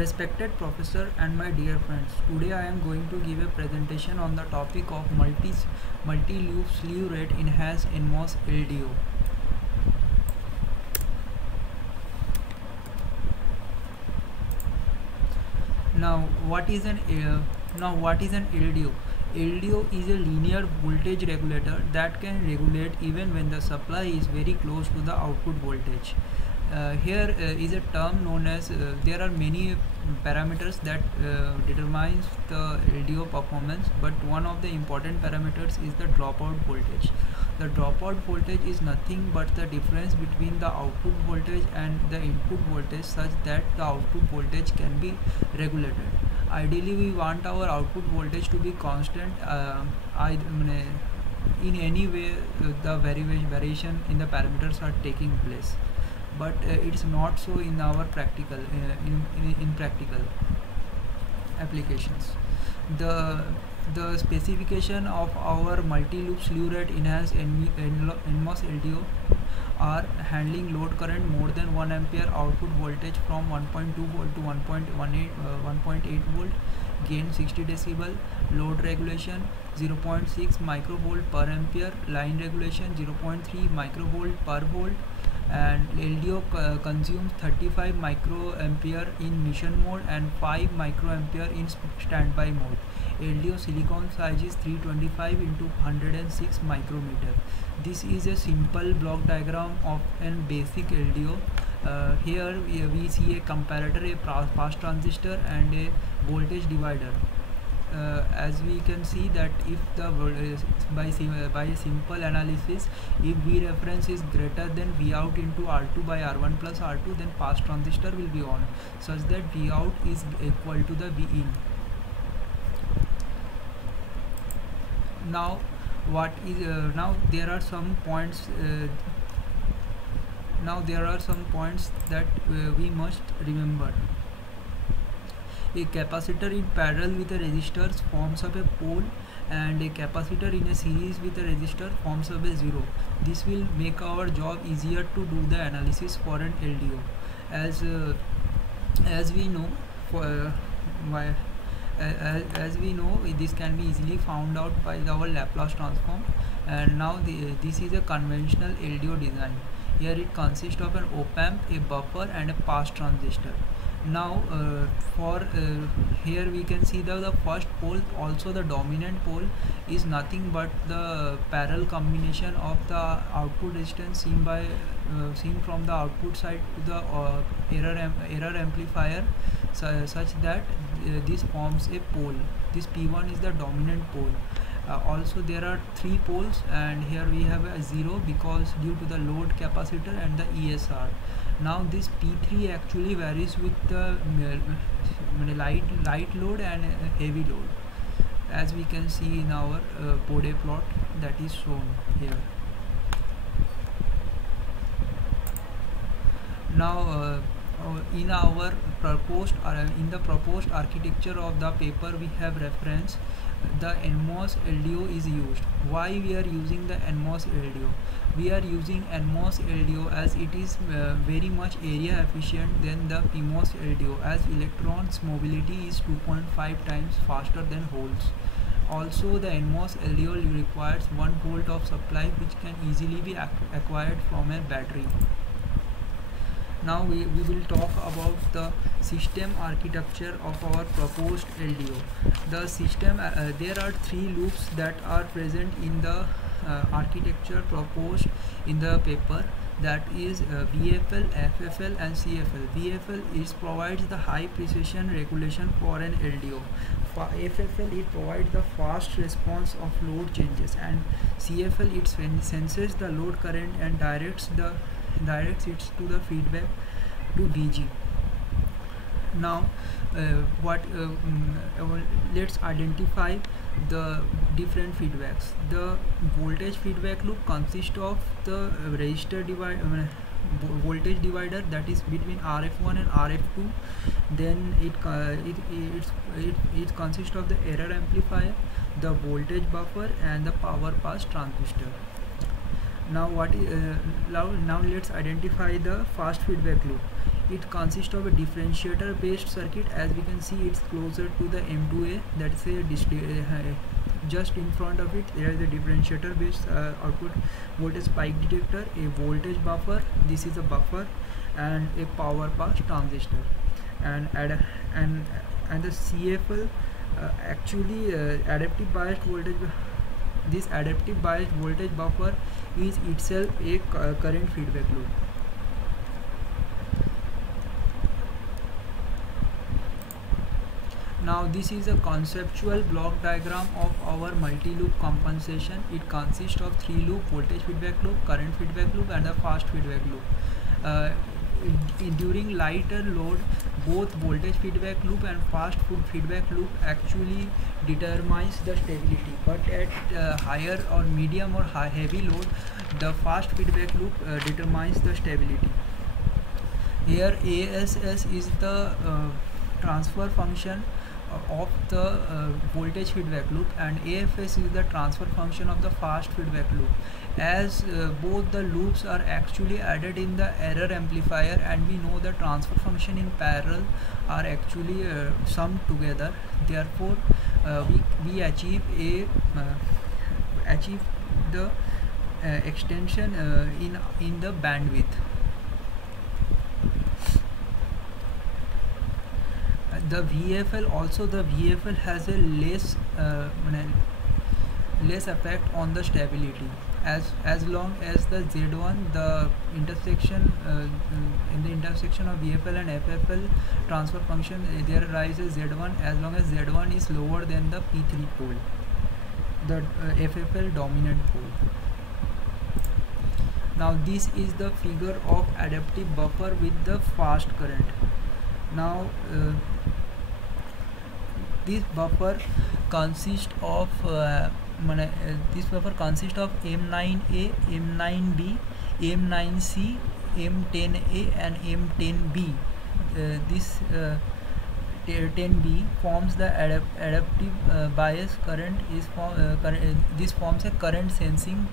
Respected professor and my dear friends, today I am going to give a presentation on the topic of multi-loop slew rate enhanced NMOS LDO. Now what is an LDO? LDO is a linear voltage regulator that can regulate even when the supply is very close to the output voltage. Here is a term known as there are many parameters that determines the LDO performance, but one of the important parameters is the dropout voltage. The dropout voltage is nothing but the difference between the output voltage and the input voltage, such that the output voltage can be regulated. Ideally we want our output voltage to be constant. In any way the variation in the parameters are taking place, but it's not so in our practical in practical applications. The specification of our multi-loop slew rate enhanced NMOS LDO are handling load current more than 1 ampere, output voltage from 1.2 volt to 1.8 volt, gain 60 decibel, load regulation 0.6 microvolt per ampere, line regulation 0.3 microvolt per volt, and LDO consumes 35 microampere in mission mode and 5 microampere in standby mode. LDO silicon size is 325 into 106 micrometer. This is a simple block diagram of a basic LDO. Here we see a comparator, a pass transistor, and a voltage divider. As we can see that if the by a simple analysis, if V reference is greater than V out into R2 by R1 plus R2, then pass transistor will be on, such that V out is equal to the V in. Now what is now there are some points that we must remember. A capacitor in parallel with a resistor forms up a pole, and a capacitor in a series with a resistor forms up a zero. This will make our job easier to do the analysis for an LDO. As we know, as we know, this can be easily found out by our Laplace transform. And now this is a conventional LDO design. Here it consists of an op-amp, a buffer, and a pass transistor. Now here we can see that the first pole, also the dominant pole, is nothing but the parallel combination of the output resistance seen from the output side to the error amplifier, such that this forms a pole. This P1 is the dominant pole. Also there are 3 poles, and here we have a 0 because due to the load capacitor and the ESR. Now this P3 actually varies with the light load and heavy load, as we can see in our Bode plot that is shown here. Now in the proposed architecture of the paper, we have reference the NMOS LDO is used. Why we are using the NMOS LDO? We are using NMOS LDO as it is very much area efficient than the PMOS LDO, as electrons mobility is 2.5 times faster than holes. Also the NMOS LDO requires 1 volt of supply, which can easily be acquired from a battery. Now we will talk about the system architecture of our proposed LDO. The system, there are 3 loops that are present in the architecture proposed in the paper, that is VFL, FFL, and CFL. VFL provides the high precision regulation for an LDO. For FFL, it provides the fast response of load changes, and CFL, it senses the load current and directs it to the feedback to DG. Now let's identify the different feedbacks. The voltage feedback loop consists of the resistor voltage divider, that is between RF1 and RF2. Then it consists of the error amplifier, the voltage buffer, and the power pass transistor. Now let's identify the fast feedback loop. it consists of a differentiator based circuit. As we can see, it's closer to the M2A, that's a just in front of it there is a differentiator based output voltage spike detector, a voltage buffer, this is a buffer, and a power pass transistor, and the CFL actually adaptive biased voltage. This adaptive biased voltage buffer is itself a current feedback loop. Now this is a conceptual block diagram of our multi-loop compensation. It consists of 3 loop: voltage feedback loop, current feedback loop, and a fast feedback loop. During lighter load, both voltage feedback loop and fast feedback loop actually determines the stability, but at higher or medium or heavy load, the fast feedback loop determines the stability. Here ASS is the transfer function of the voltage feedback loop, and AFS is the transfer function of the fast feedback loop. As both the loops are actually added in the error amplifier, and we know the transfer function in parallel are actually summed together, therefore we achieve the extension in the bandwidth. The VFL has a less effect on the stability, as long as the Z1, the intersection in the intersection of VFL and FFL transfer function, there arises Z1 as long as Z1 is lower than the P3 pole, the FFL dominant pole. Now this is the figure of adaptive buffer with the fast current. Now this buffer consists of M9A, M9B, M9C, M10A, and M10B. This 10B forms the adaptive bias current. This forms a current sensing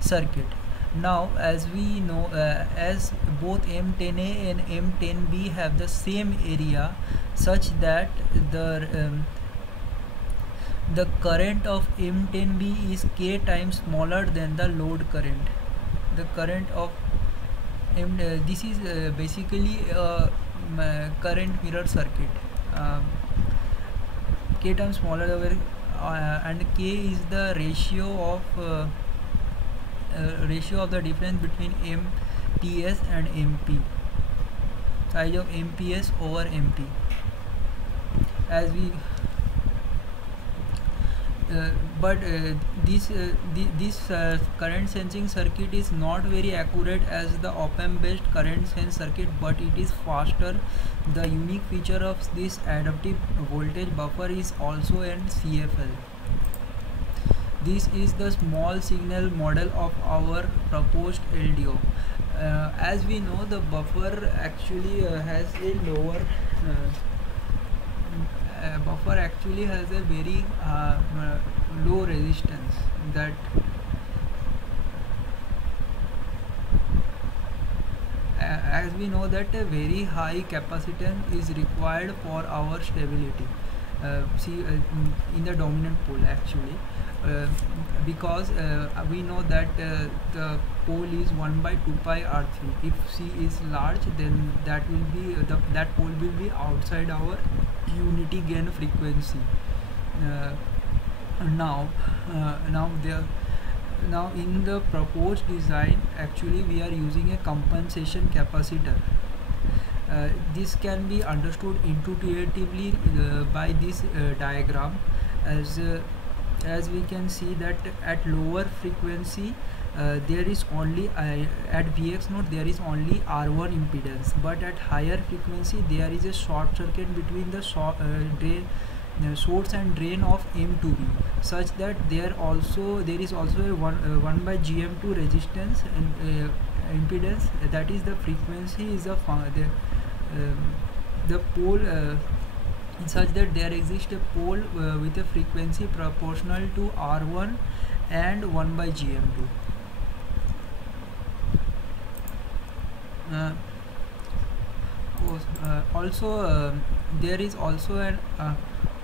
circuit. Now, as we know, as both M10A and M10B have the same area, such that the current of M10B is k times smaller than the load current. The current of this is basically a current mirror circuit. K times smaller, and k is the ratio of the difference between MPS and MP, size of MPS over MP. As we this current sensing circuit is not very accurate as the op-amp based current sense circuit, but it is faster. The unique feature of this adaptive voltage buffer is also an CFL. This is the small signal model of our proposed LDO. As we know, the buffer actually has a lower buffer actually has a very low resistance, that as we know that a very high capacitance is required for our stability. In the dominant pole actually, because we know that the pole is 1 by 2 pi R3. If C is large, then that will be that pole will be outside our unity gain frequency. Now in the proposed design, actually we are using a compensation capacitor. This can be understood intuitively by this diagram, as we can see that at lower frequency there is only at Vx0 there is only R1 impedance, but at higher frequency there is a short circuit between the source and drain of M2B, such that there is also a 1 by GM2 resistance and impedance, that is the frequency is the pole such that there exists a pole with a frequency proportional to R1 and 1 by GM2. Also there is also an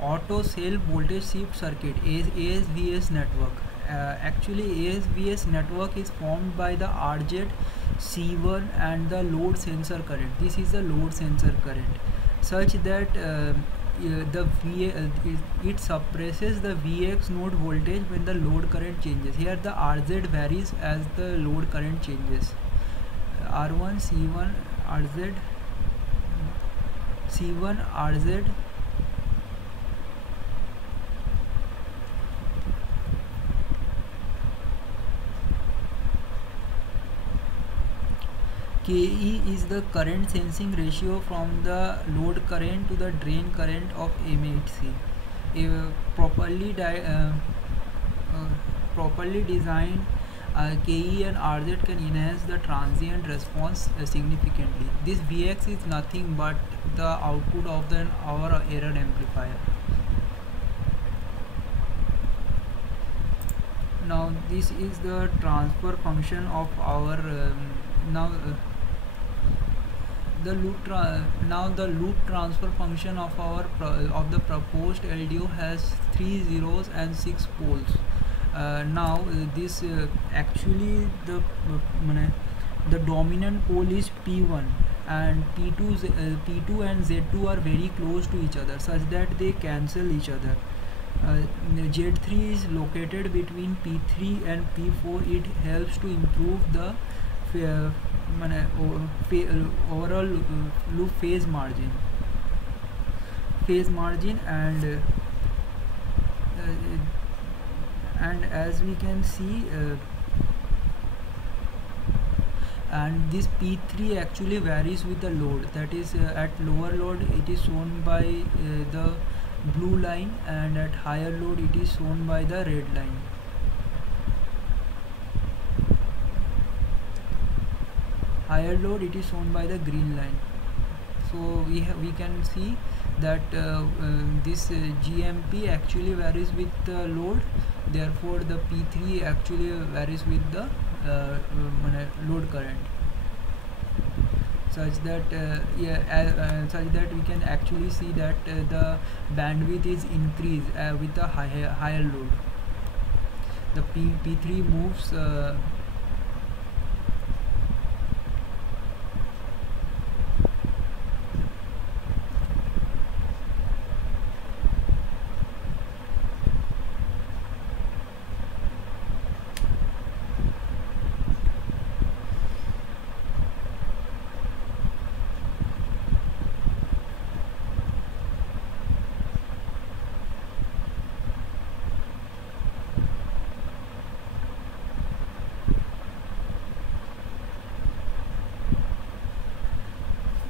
auto cell voltage shift circuit, ASVS network. Actually ASVS network is formed by the RZ, C1 and the load sensor current. This is the load sensor current, such that it suppresses the VX node voltage when the load current changes. Here the RZ varies as the load current changes. R1 C1 RZ, C1 RZ, KE is the current sensing ratio from the load current to the drain current of M8C. A properly designed KE and RZ can enhance the transient response significantly. This Vx is nothing but the output of our error amplifier. Now this is the transfer function of our the loop transfer function of our of the proposed LDO has 3 zeros and 6 poles. This actually the dominant pole is P1 and P2 and Z2 are very close to each other, such that they cancel each other. Z3 is located between P3 and P4. It helps to improve the overall loop phase margin and as we can see, and this P3 actually varies with the load. That is, at lower load it is shown by the blue line, and at higher load it is shown by the red line. Higher load it is shown by the green line. So we can see that this GMP actually varies with the load. Therefore the P3 actually varies with the load current, such that such that we can actually see that the bandwidth is increased with the higher load. The P3 moves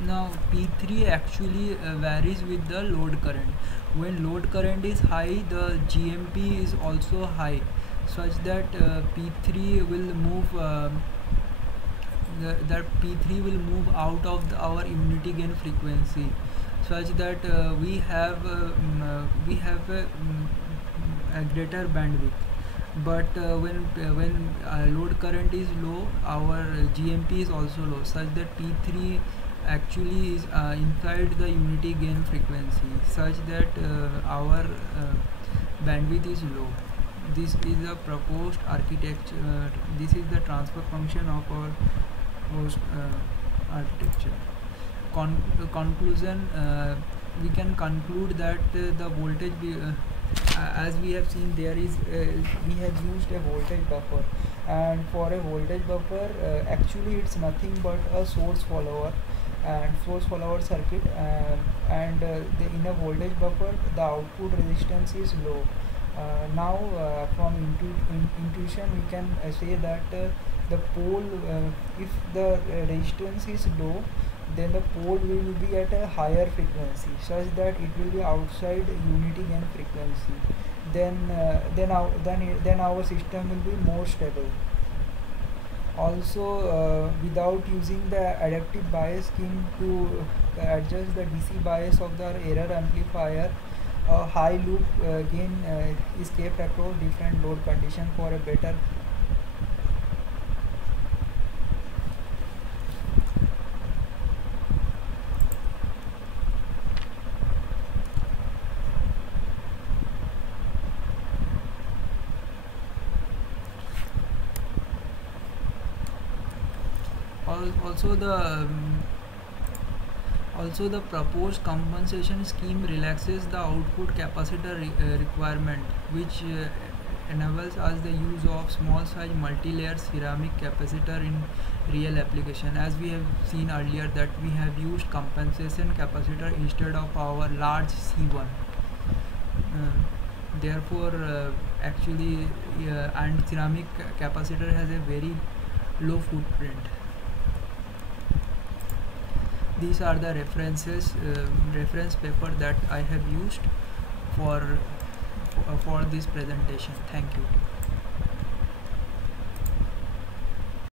Now P3 actually varies with the load current. When load current is high, the GMP is also high, such that P3 will move P3 will move out of our unity gain frequency, such that we have a greater bandwidth. But when load current is low, our GMP is also low, such that P3 actually is inside the unity gain frequency, such that our bandwidth is low. This is a proposed architecture. This is the transfer function of our proposed architecture. Conclusion, we can conclude that the voltage as we have seen, there is we have used a voltage buffer, and for a voltage buffer actually it's nothing but a source follower and source follower circuit, and in a voltage buffer the output resistance is low. From intuition we can say that the pole, if the resistance is low, then the pole will be at a higher frequency, such that it will be outside unity gain frequency. Then our system will be more stable. Also, without using the adaptive bias scheme to adjust the DC bias of the error amplifier, a high loop gain is kept across different load condition for a better Also the proposed compensation scheme relaxes the output capacitor requirement, which enables us the use of small size multi-layer ceramic capacitor in real application. As we have seen earlier that we have used compensation capacitor instead of our large C1. Therefore actually and ceramic capacitor has a very low footprint. These are the reference paper that I have used for this presentation. Thank you.